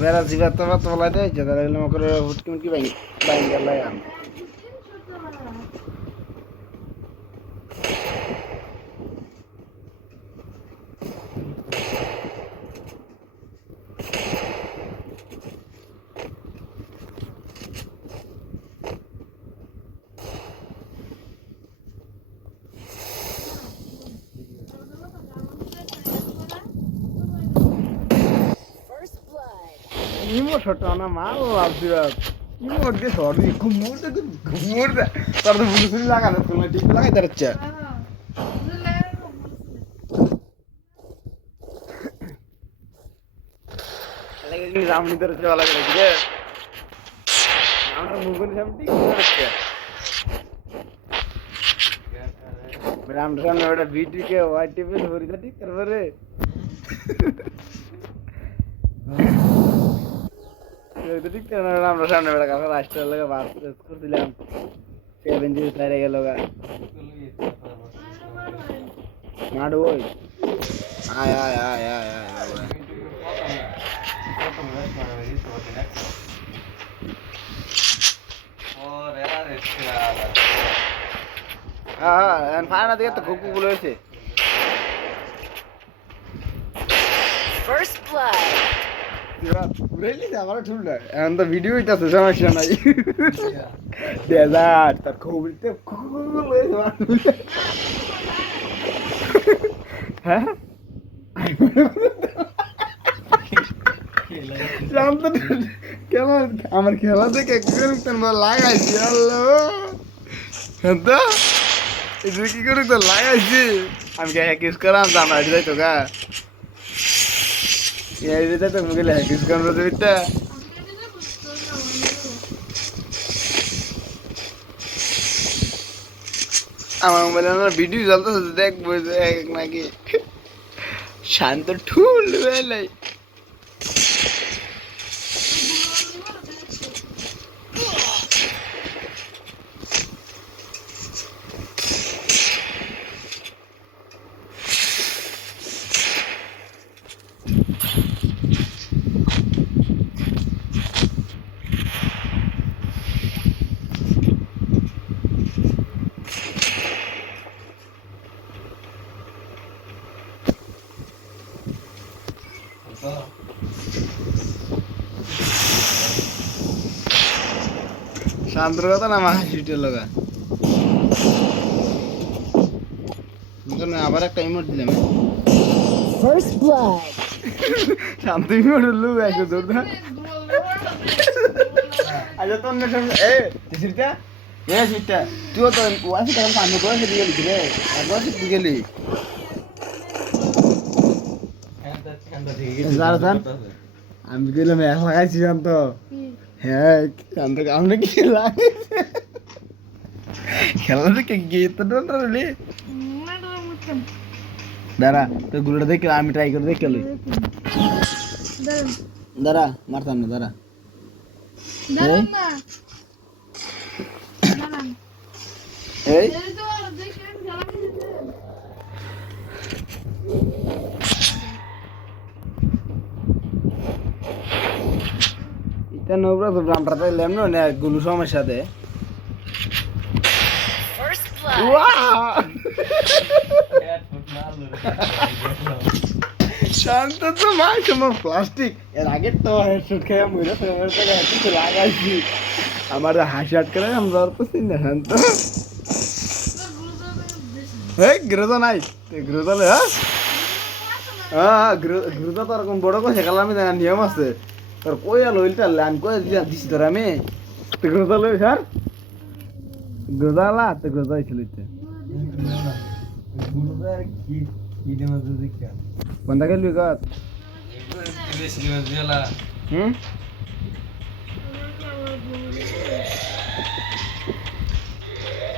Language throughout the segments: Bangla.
বেড়া জিবার তো বলা যায় দেয়, যে তারা এগুলো করে হুটকি মুটকি বাইন বাইন গেলাই আম ইমো ছোট না মাল লাভছিলাম ইমো দিয়ে সরি ঘুমুরতে ঘুমুরতে তার তো শুনে লাগানো তুমি ঠিক লাগাই তার হচ্ছে রামনি তার ভালো করে রে আমরা মুগুন সামনে ঠিক হচ্ছে রাম সামনে ওটা বিটিকে হোয়াইট টেবিল হরিদা ঠিক তারপরে ঠিক না আমরা সামনে বেড়া কাছে রাষ্ট্রের লোক বার করে দিলাম সেভেন জিরো সাইরে গেল গা মাড ওই আয় আয় আয় আয় আয় বাবা হ্যাঁ হ্যাঁ ফায়না দিকে তো কুকু গুলো হয়েছে First blood. উড়াইলি আমার ঠুল না এখন তো ভিডিও হইতাছে, সমস্যা নাই। ডেজার্ট তার খবরতে হ্যাঁ আমার খেলা থেকে লাগাইছি, আল্লাহ। তো এটা কি করে লাগাইছি। আমি কিস করাম? তো আমরা যাই তো গা। করাম তো বিটা আমার মোবাইলে আমার ভিডিও চলতেছে দেখব দেখ নাকি শান্ত ঠুল বেলাই শান্তর কথা না মা হাসিটের লগা? আবার একটা ইমোট দিলাম First blood. শান্ত ইমোট হলো একটু দূর দা আজ তো অন্য সব এ সিরটা এ সিরটা তুই তো ওয়াসি কারণ সামনে করে দিকে গেলি রে একবার দিকে গেলি আমি দিলাম এক লাগাইছি শান্ত। হ্যাঁ শান্ত আমরা কি লাগাইছে খেলা দেখে গিয়ে তো ডোন রে দাঁড়া তো গুলোটা দেখে আমি ট্রাই করে দেখে লই দাঁড়া মারতাম না দাঁড়া এই এটা নোবরা তো ব্রামটা তাইলাম না গুলো সমস্যা দে First শান্ত তো মাই তোমার প্লাস্টিক এর আগে তো হেডশট খেয়ে মরে কিছু লাগাইছি। আমার হাসি আটকে আমরা আর কিছু না শান্ত। এই গ্রোজা নাই। লে হ্যাঁ? হ্যাঁ গ্রোজা তো এরকম বড় করে শেখালাম আমি নিয়ম আছে। তোর কই আলো ওইটা লাইন কই দিছি তোর আমি? তো গ্রোজা লই স্যার গ্রোজা লা তো গ্রোজা ছিল ইচ্ছে কোনটা গেলবি গত হুম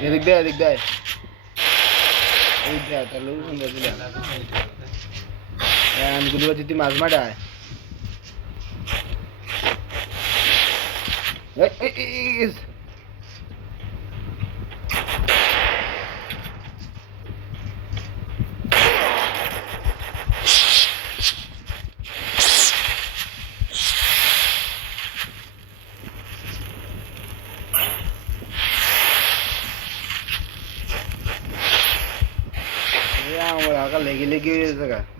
এদিক দে এদিক দে। এদিক দে তাহলে সুন্দর দিলাম আমি গুলো তুই মাছ মাডায় Hey, hey, hey, लेगी लेगी जगह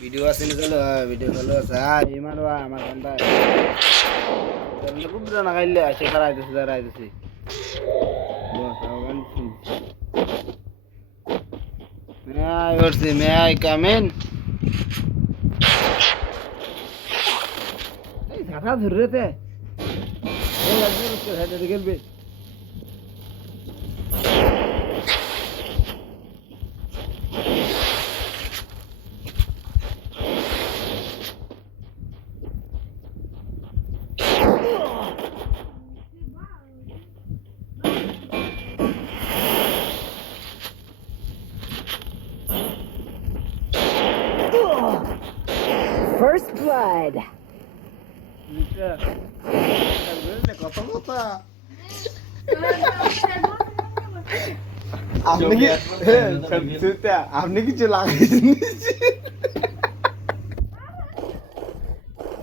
ভিডিও আছে না চলো ভিডিও ভালো আছে। হ্যাঁ ইমান বা আমার কান্দা খুব না খাইলে সে খারাপ আইতেছে যারা আইতেছে May I, Ursi, may I come in? এই ঝাঁটা ধরে তে। এই লাগবে রুকে First blood. আপনি কি আপনি কিছু?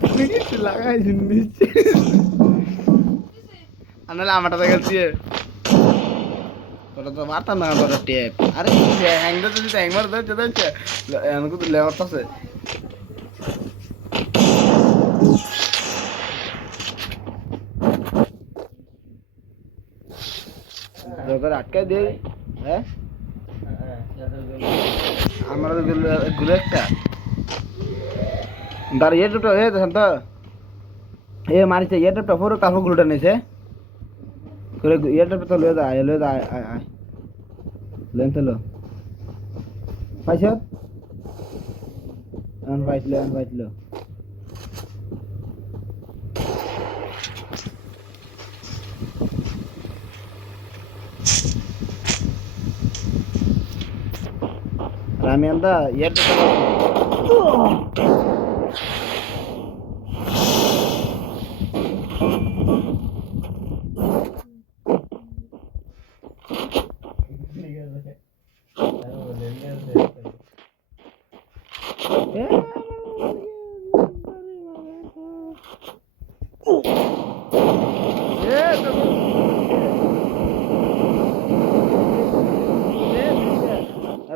আপনি কিছু লাগাইছেন নিচে? আমারটা দেখাচ্ছি। তোরা তো মারতা না টেপ। আরে হ্যাং মার দেয় দেখছে এমন কিন্তু লেবার আছে। আটকাই দেই হ্যাঁ? আমরা তো ঘুরে একটা। দাঁড় ইয়ে দুটো, এ শান্ত এ মারিছে ইয়ে দুটো পুরো কাপড় গুলোটা নিছে। করে দুটো তো লয়ে দা লয়ে দা আয় লেন তো পাইছ? আন পাইছিল আন পাইছিল আমি আন্দা ইয়ার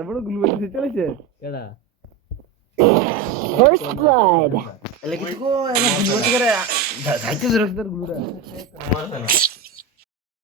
বড়গুলো বেঁচে চলেছে। কেডা? ফার্স্ট ব্লাড এলে কিছু কো? এনে গুলো বেঁচে করে যাইতে জোরে গুলোটা